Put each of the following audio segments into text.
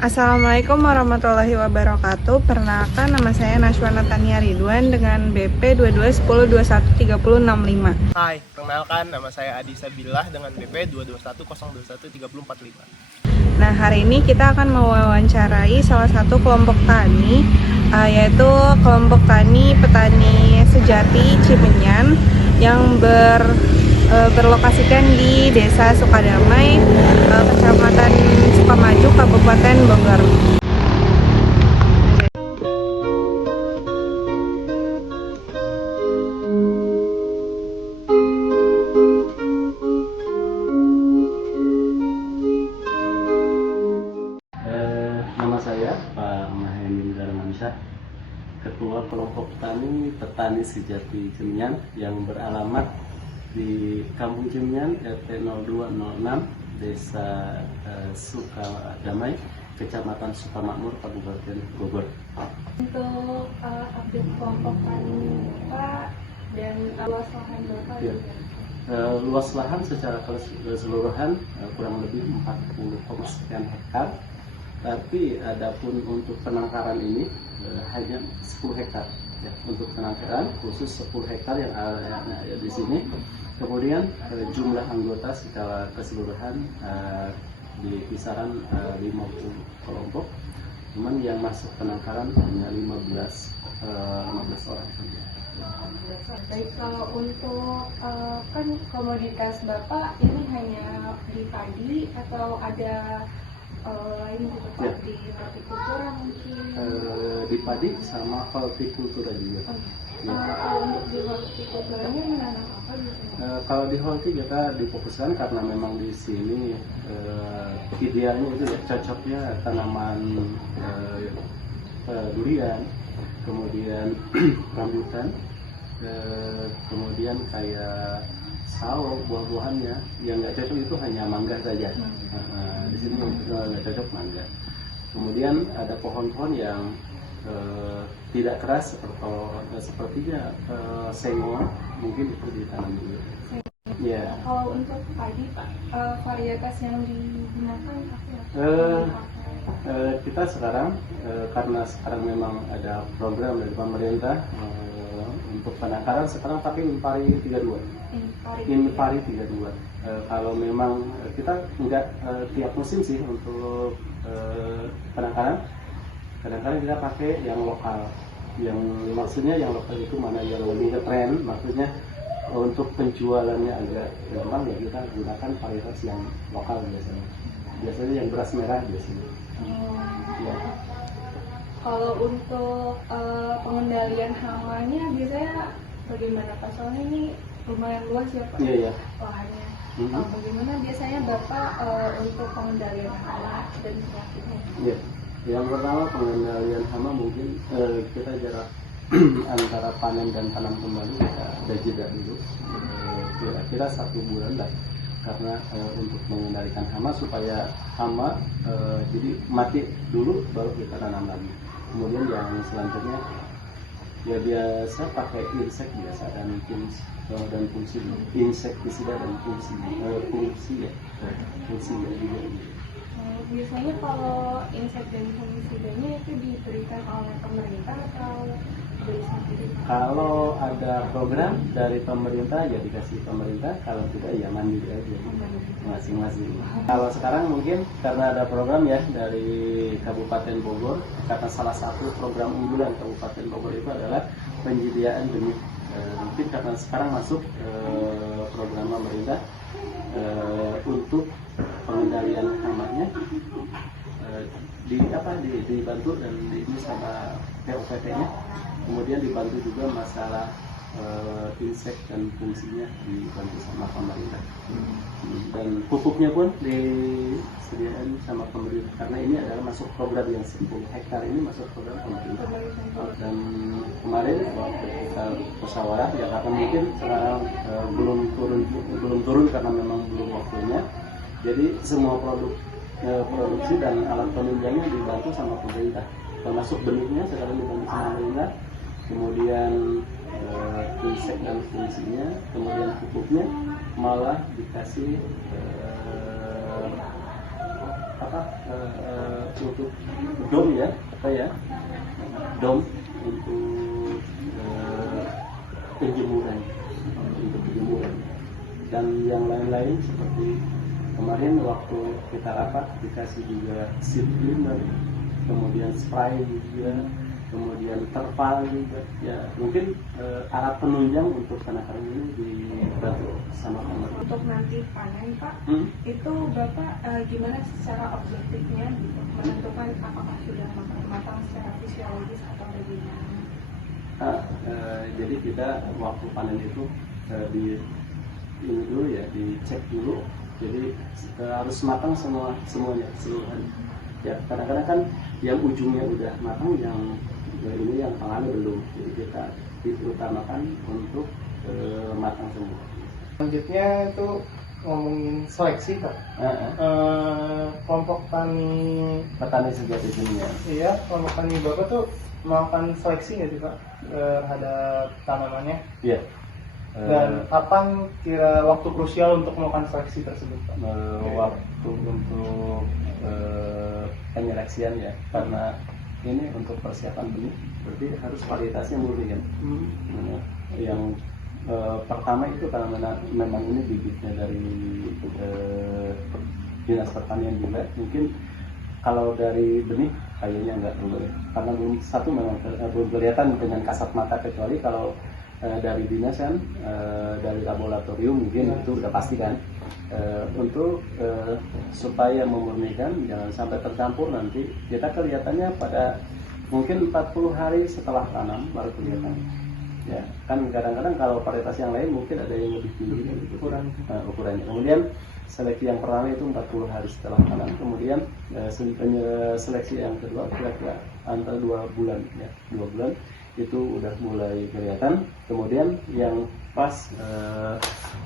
Assalamualaikum warahmatullahi wabarakatuh. Perkenalkan, nama saya Nashwana Tania Ridwan dengan BP 2210213065. Hai, perkenalkan nama saya Adi Sabilah dengan BP 221021345. Nah, hari ini kita akan mewawancarai salah satu kelompok tani, yaitu kelompok tani petani sejati Cimenyan yang berlokasikan di Desa Sukadamai, Kecamatan Sukamaju, Kabupaten Bogor. Nama saya Pak Mahendra Darmansyah, Ketua Kelompok Tani Petani Sejati Cimenyan yang beralamat di Kampung Cimenyan RT 0206 Desa Sukadamai, Kecamatan Sukamakmur, Kabupaten Bogor. Untuk update kelompok tani Pak dan luas lahan Bapak. Ya. Luas lahan secara keseluruhan kurang lebih 40, sekian hektar. Tapi adapun untuk penangkaran ini hanya 10 hektar. Ya, untuk penangkaran khusus 10 hektar yang ada di sini. Kemudian jumlah anggota secara keseluruhan di kisaran 50 kelompok. Cuman yang masuk penangkaran hanya 15 orang saja. Baik, kalau untuk kan komoditas Bapak ini hanya di padi atau ada lain gitu Pak, Ya. di hortikultura mungkin? Di padi sama hortikultura juga. Ya. Kalau untuk di hortikulturanya menanam apa gitu? Kalau di horti kita difokuskan karena memang di sini idealnya itu ya cocoknya tanaman durian, kemudian rambutan, kemudian kayak sawo, buah-buahannya. Yang nggak cocok itu hanya mangga saja. Di sini nggak cocok mangga. Kemudian ada pohon-pohon yang tidak keras sepertinya sengon, mungkin itu ditanam dulu. Ya. Kalau untuk padi Pak, varietas yang digunakan apa ya? Kita sekarang karena sekarang memang ada program dari pemerintah untuk penangkaran, sekarang pakai Impari 32. Impari 32. Kalau memang kita nggak tiap musim sih untuk penangkaran. Kadang-kadang kita pakai yang lokal. Yang maksudnya yang lokal itu mana yang lebih ke tren, maksudnya untuk penjualannya agak gampang ya kita gunakan varietas yang lokal biasanya. Biasanya yang beras merah biasanya. Ya. Kalau untuk pengendalian hamanya biasanya bagaimana Pak? Soalnya ini lumayan luas ya Pak, Iya, ya. lahannya. Mhm. Bagaimana biasanya Bapak untuk pengendalian hama dan penyakitnya? Ya. Yang pertama pengendalian hama mungkin kita jarak antara panen dan tanam kembali kita ada jeda dulu, kira-kira 1 bulan lah, karena untuk mengendalikan hama supaya hama jadi mati dulu baru kita tanam lagi. Kemudian yang selanjutnya ya biasa pakai insek biasa dan fungsi insektisida dan fungsi ya juga. Biasanya kalau insek dan fungisidanya itu diberikan oleh pemerintah atau dari sendiri? Kalau ada program dari pemerintah ya dikasih pemerintah, kalau tidak ya mandiri aja masing-masing. Kalau sekarang mungkin karena ada program ya dari Kabupaten Bogor, karena salah satu program unggulan Kabupaten Bogor itu adalah penyediaan benih. Mungkin karena sekarang masuk program pemerintah untuk pengendalian hamanya dibantu dan ini sama POPT-nya. Kemudian dibantu juga masalah insek dan fungsinya dibantu sama pemerintah. Dan pupuknya pun disediakan sama pemerintah karena ini adalah masuk program yang 10 hektar ini masuk program pemerintah. Dan kemarin waktu kita musyawarah ya karena mungkin sekarang belum turun karena memang belum waktunya. Jadi semua produksi dan alat penunjangnya dibantu sama pemerintah, termasuk benihnya sekarang dibantu sama pemerintah, kemudian insek dan fungsinya, kemudian pupuknya malah dikasih untuk dom ya, dom untuk penjemuran, dan yang lain-lain seperti kemarin waktu kita rapat dikasih juga seat cleaner, kemudian spray juga, kemudian terpal juga ya, mungkin alat penunjang untuk kanak-kanak ini dibantu sama kami. Untuk nanti panen Pak, itu Bapak gimana secara objektifnya gitu, menentukan apakah sudah matang secara fisiologis atau bagaimana? Jadi kita waktu panen itu di ini dulu ya, dicek dulu. Jadi harus matang semuanya keseluruhan. Ya kadang-kadang kan yang ujungnya udah matang, yang ini yang tengahnya belum. Jadi kita diutamakan untuk matang semua. Selanjutnya itu ngomongin seleksi Pak. Kelompok Petani sejati dunia. Iya, kelompok tani Bapak tuh melakukan seleksi nggak sih Pak terhadap tanamannya? Iya. Dan kapan kira waktu krusial untuk melakukan seleksi tersebut Pak? Waktu untuk penyeleksian ya, karena ini untuk persiapan benih, berarti harus varietasnya murni kan. Yang pertama itu karena memang ini bibitnya dari dinas pertanian juga, mungkin kalau dari benih kayaknya nggak perlu ya, karena memang belum kelihatan dengan kasat mata, kecuali kalau dari dinas kan, dari laboratorium mungkin itu udah pasti kan. Untuk supaya memurnikan jangan sampai tercampur, nanti kita kelihatannya pada mungkin 40 hari setelah tanam baru kelihatan. Ya kan, kadang-kadang kalau varietas yang lain mungkin ada yang lebih tinggi ukurannya. Kemudian seleksi yang pertama itu 40 hari setelah tanam, kemudian seleksi yang kedua kira-kira antara 2 bulan ya, 2 bulan itu udah mulai kelihatan. Kemudian yang pas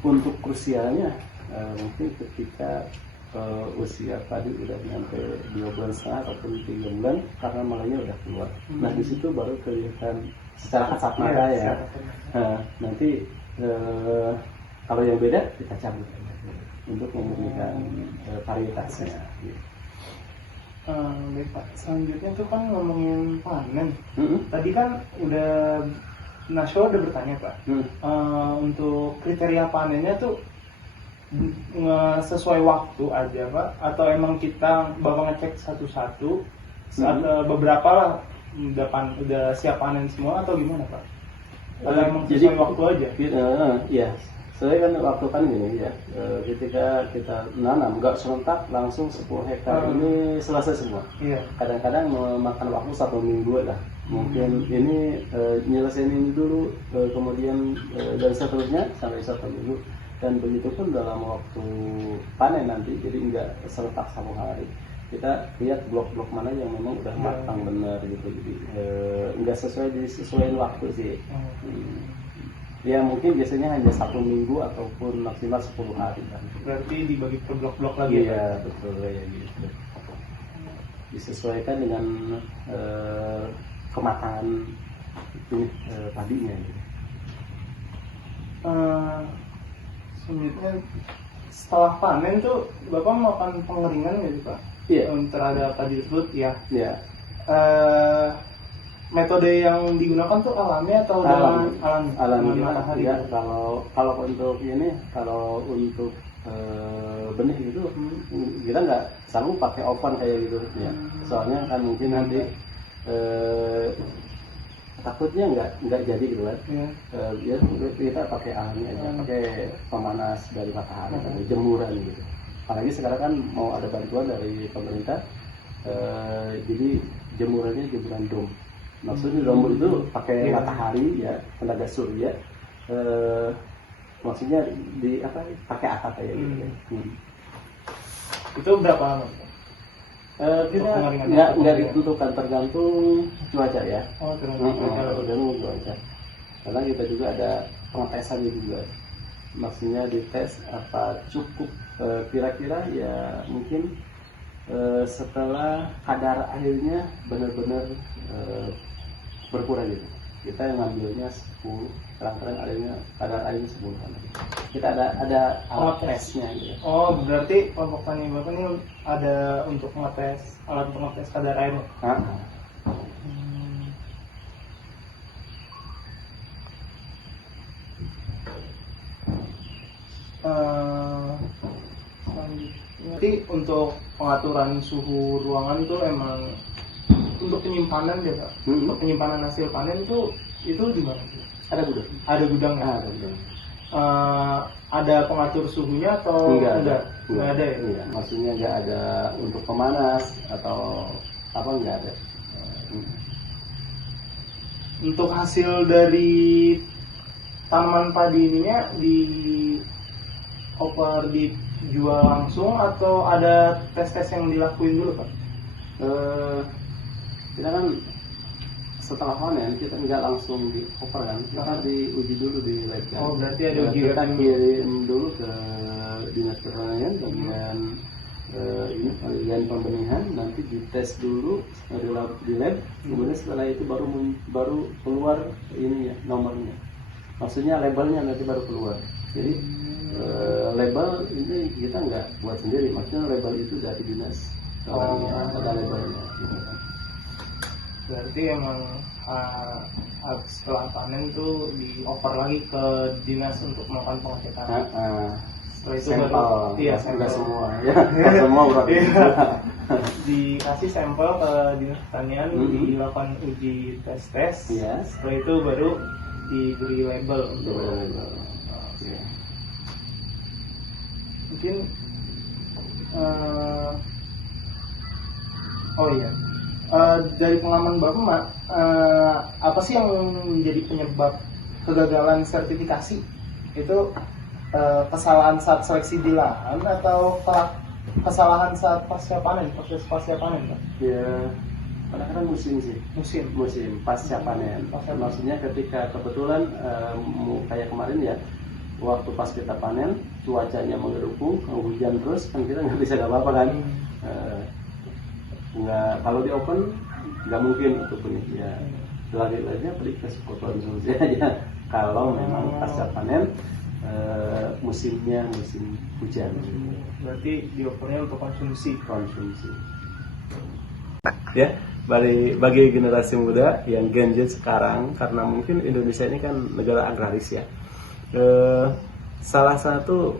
untuk krusialnya mungkin ketika usia padi udah nyampe 2 bulan setengah ataupun 3 bulan, karena malainya udah keluar. Nah di situ baru kelihatan secara kasat mata ya. Nanti kalau yang beda kita cabut untuk memurnikan varietasnya. Baik Pak, selanjutnya tuh kan ngomongin panen. Tadi kan udah Nasional udah bertanya Pak, untuk kriteria panennya tuh sesuai waktu aja Pak, atau emang kita bakal ngecek satu-satu saat beberapa lah udah siap panen semua, atau gimana Pak? Atau emang sesuai waktu aja? Iya. Soalnya kan waktu kan gini ya, ketika kita nanam nggak serentak langsung 10 hektar ini selesai semua. Iya. Kadang-kadang memakan waktu 1 minggu lah. Mungkin ini nyelesain ini dulu, kemudian dan seterusnya sampai 1 minggu. Dan begitu pun dalam waktu panen nanti, jadi nggak serentak 1 hari. Kita lihat blok-blok mana yang memang udah matang benar gitu, jadi nggak disesuaikan waktu sih. Ya mungkin biasanya hanya 1 minggu ataupun maksimal 10 hari kan. Berarti dibagi ke blok-blok lagi. Iya betul ya gitu. Disesuaikan dengan kematangan itu padinya. Gitu. Selanjutnya setelah panen tuh Bapak melakukan pengeringan nggak sih Pak? Iya. Terhadap padi tersebut ya. Iya. Metode yang digunakan tuh alami atau alami matahari ya. Kalau untuk ini, kalau untuk benih itu kita nggak selalu pakai oven kayak gitu ya. Soalnya kan mungkin nanti takutnya nggak jadi gitu kan. Ya kita pakai alami aja, pakai pemanas dari matahari, dari jemuran gitu. Apalagi sekarang kan mau ada bantuan dari pemerintah, jadi jemurannya jemuran dom. Maksudnya dom itu pakai matahari ya, tenaga surya. Maksudnya pakai atap kayak gitu. Itu berapa lama? Kita nggak ditentukan, tergantung cuaca ya. Tergantung cuaca. Karena kita juga ada pengetesannya juga. Maksudnya dites apa cukup kira-kira ya, mungkin setelah kadar airnya benar-benar berkurang gitu. kita yang ngambilnya 10, kadang-kadang ada airnya 10 kan. Kita ada alat tesnya gitu. Oh, berarti kelompok tani Bapak ini ada untuk ngetes, alat untuk ngetes kadar air. Berarti untuk pengaturan suhu ruangan itu emang untuk penyimpanan ya Pak? Untuk penyimpanan hasil panen itu di mana? Ada gudang. Ada gudang ya? Ada gudang. Ada pengatur suhunya atau enggak ada ya? Iya, maksudnya nggak ada untuk pemanas atau apa, nggak ada. Untuk hasil dari tanaman padi ininya dijual langsung atau ada tes-tes yang dilakuin dulu Pak? Kita kan setelah panen kita nggak langsung dioper kan, kita diuji dulu di lab kan. Oh, berarti ada uji kita lab kirim dulu ke dinas pertanian, kemudian ini bagian pembenihan, nanti dites dulu di lab, kemudian setelah itu baru keluar ini ya, nomornya, maksudnya labelnya nanti baru keluar. Jadi label ini kita nggak buat sendiri, maksudnya label itu dari dinas, ada labelnya gitu kan. Berarti emang setelah panen tuh dioper lagi ke dinas untuk melakukan pengecekan. Setelah itu sampel, baru sampel semua ya, semua berarti. Dikasih sampel ke dinas pertanian, dilakukan uji tes. Setelah itu baru diberi label untuk mungkin dari pengalaman Bapak, apa sih yang menjadi penyebab kegagalan sertifikasi? Itu kesalahan saat seleksi di lahan atau kesalahan saat pasca panen, proses pasca panen, Pak? Ya, kadang-kadang musim sih. Musim pasca panen. Maksudnya ketika kebetulan kayak kemarin ya, waktu pas kita panen cuacanya mendukung, hujan terus kan kita nggak bisa apa-apa kan. Nggak, kalau di open nggak mungkin untuk ini ya, lagi-laginya beli ke konsumsi aja. Kalau memang pasca panen musimnya musim hujan. Berarti di opennya untuk konsumsi. Ya, bagi generasi muda yang Gen Z sekarang, karena mungkin Indonesia ini kan negara agraris ya, salah satu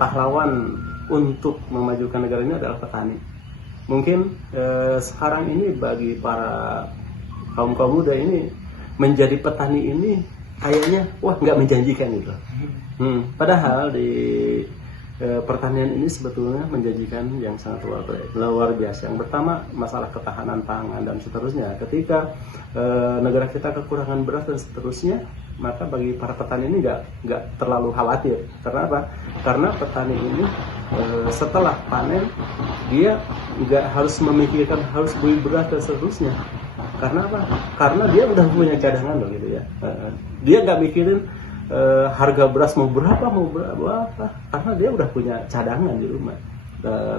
pahlawan untuk memajukan negara ini adalah petani. Mungkin sekarang ini bagi para kaum muda ini menjadi petani ini kayaknya nggak menjanjikan gitu. Padahal di pertanian ini sebetulnya menjanjikan yang sangat luar biasa. Yang pertama masalah ketahanan pangan dan seterusnya. Ketika negara kita kekurangan beras dan seterusnya, maka bagi para petani ini nggak terlalu khawatir. Karena apa? Karena petani ini setelah panen dia nggak harus memikirkan harus beli beras dan seterusnya. Karena apa? Karena dia udah punya cadangan loh gitu ya. Dia nggak mikirin harga beras mau berapa, karena dia udah punya cadangan di rumah.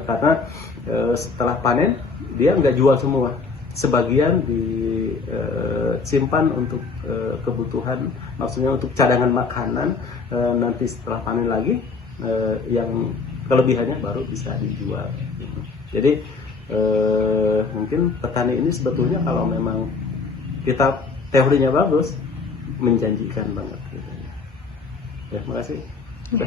Karena setelah panen dia nggak jual semua, sebagian disimpan untuk kebutuhan, maksudnya untuk cadangan makanan. Nanti setelah panen lagi yang kelebihannya baru bisa dijual. Jadi mungkin petani ini sebetulnya kalau memang kita teorinya bagus, menjanjikan banget. Ya, makasih.